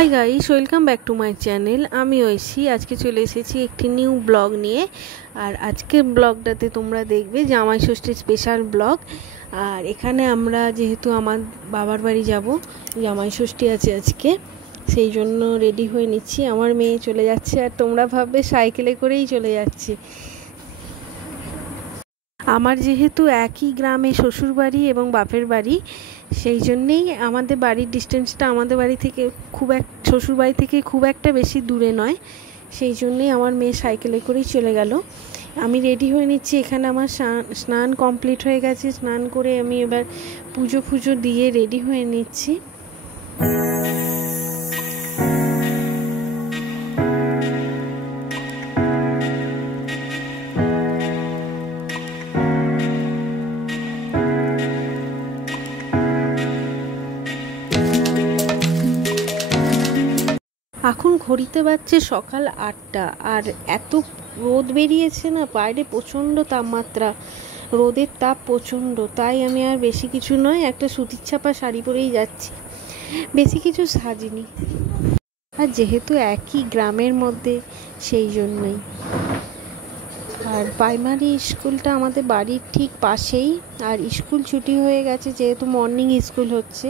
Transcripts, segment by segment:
Hi guys, welcome back to my channel. আমি ঐশী। আজকে চলে এসেছি একটি নিউ ব্লগ নিয়ে। আর আজকের ব্লগটাতে তোমরা দেখবে জামাই ষষ্ঠীর স্পেশাল ব্লগ। আর এখানে আমরা যেহেতু আমার বাবার বাড়ি যাব, জামাই ষষ্ঠী আছে আজকে, সেই জন্য রেডি হয়ে নিচ্ছি। আমার মেয়ে চলে যাচ্ছে, আর তোমরা ভাববে সাইকেলে করেই চলে যাচ্ছে। আমার যেহেতু একই গ্রামে শ্বশুরবাড়ি এবং বাপের বাড়ি, সেই জন্যেই আমাদের বাড়ির ডিস্টেন্সটা আমাদের বাড়ি থেকে শ্বশুরবাড়ি থেকে খুব একটা বেশি দূরে নয়। সেই জন্যেই আমার মেয়ে সাইকেলে করেই চলে গেল। আমি রেডি হয়ে নিচ্ছি। এখানে আমার স্নান কমপ্লিট হয়ে গেছে। স্নান করে আমি এবার পুজো দিয়ে রেডি হয়ে নিচ্ছি। এখন ঘড়িতে বাজছে সকাল 8টা। আর এত রোদ বেরিয়েছে না, বাইরে প্রচণ্ড তাপমাত্রা, রোদের তাপ প্রচণ্ড। তাই আমি আর বেশি কিছু নয়, একটা সুতির ছাপা শাড়ি পরেই যাচ্ছি, বেশি কিছু সাজিনি। আর যেহেতু একই গ্রামের মধ্যে, সেই জন্যই। আর প্রাইমারি স্কুলটা আমাদের বাড়ির ঠিক পাশেই। আর স্কুল ছুটি হয়ে গেছে, যেহেতু মর্নিং স্কুল হচ্ছে।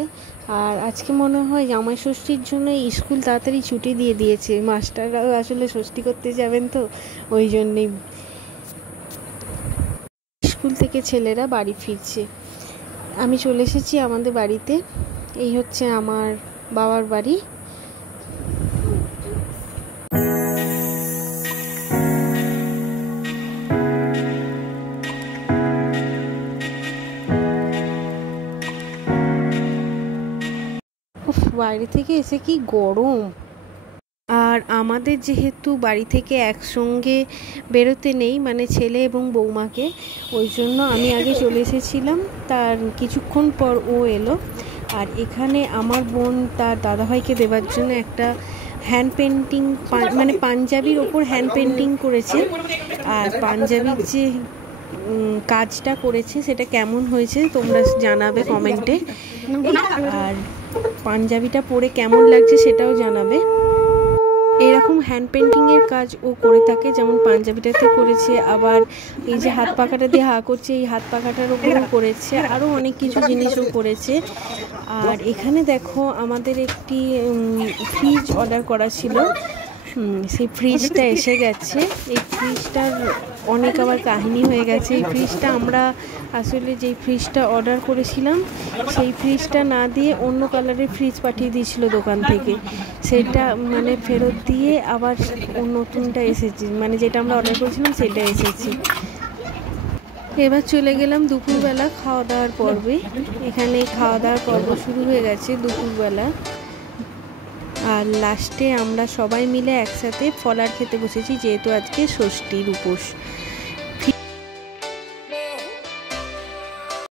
আর আজকে মনে হয় জামাই ষষ্ঠীর জন্য স্কুল তাড়াতাড়ি ছুটি দিয়ে দিয়েছে। মাস্টাররাও আসলে ষষ্ঠী করতে যাবেন, তো ওই জন্যেই স্কুল থেকে ছেলেরা বাড়ি ফিরছে। আমি চলে এসেছি আমাদের বাড়িতে। এই হচ্ছে আমার বাবার বাড়ি। বাইরে থেকে এসে কি গরম। আর আমাদের যেহেতু বাড়ি থেকে একসঙ্গে বেরোতে নেই, মানে ছেলে এবং বৌমাকে, ওই জন্য আমি আগে চলে এসেছিলাম। তার কিছুক্ষণ পর ও এলো। আর এখানে আমার বোন তার দাদাভাইকে দেওয়ার জন্য একটা হ্যান্ড পেন্টিং, মানে পাঞ্জাবির ওপর হ্যান্ড পেন্টিং করেছে। আর পাঞ্জাবির যে কাজটা করেছে সেটা কেমন হয়েছে তোমরা জানাবে কমেন্টে। আর পাঞ্জাবিটা পরে কেমন লাগছে সেটাও জানাবে। এরকম হ্যান্ড পেন্টিংয়ের কাজ ও করে থাকে, যেমন পাঞ্জাবিটাতে করেছে, আবার এই যে হাত পাখাটা দিয়ে হা করছে, এই হাত পাখাটার ওপরেও করেছে, আরও অনেক কিছু জিনিসও করেছে। আর এখানে দেখো, আমাদের একটি ফ্রিজ অর্ডার করা ছিল, সেই ফ্রিজটা এসে গেছে। এই ফ্রিজটার অনেক আবার কাহিনী হয়ে গেছে। এই ফ্রিজটা আমরা আসলে যেই ফ্রিজটা অর্ডার করেছিলাম, সেই ফ্রিজটা না দিয়ে অন্য কালারের ফ্রিজ পাঠিয়ে দিয়েছিল দোকান থেকে। সেটা মানে ফেরত দিয়ে আবার নতুনটা এসেছে, মানে যেটা আমরা অর্ডার করেছিলাম সেটা এসেছে। এবার চলে গেলাম দুপুরবেলা খাওয়া দাওয়ার পর্বে। এখানে খাওয়া দাওয়ার পর্ব শুরু হয়ে গেছে দুপুরবেলা। আর লাস্টে আমরা সবাই মিলে একসাথে ফলার খেতে বসেছি, যেহেতু আজকে ষষ্ঠীর উপোস।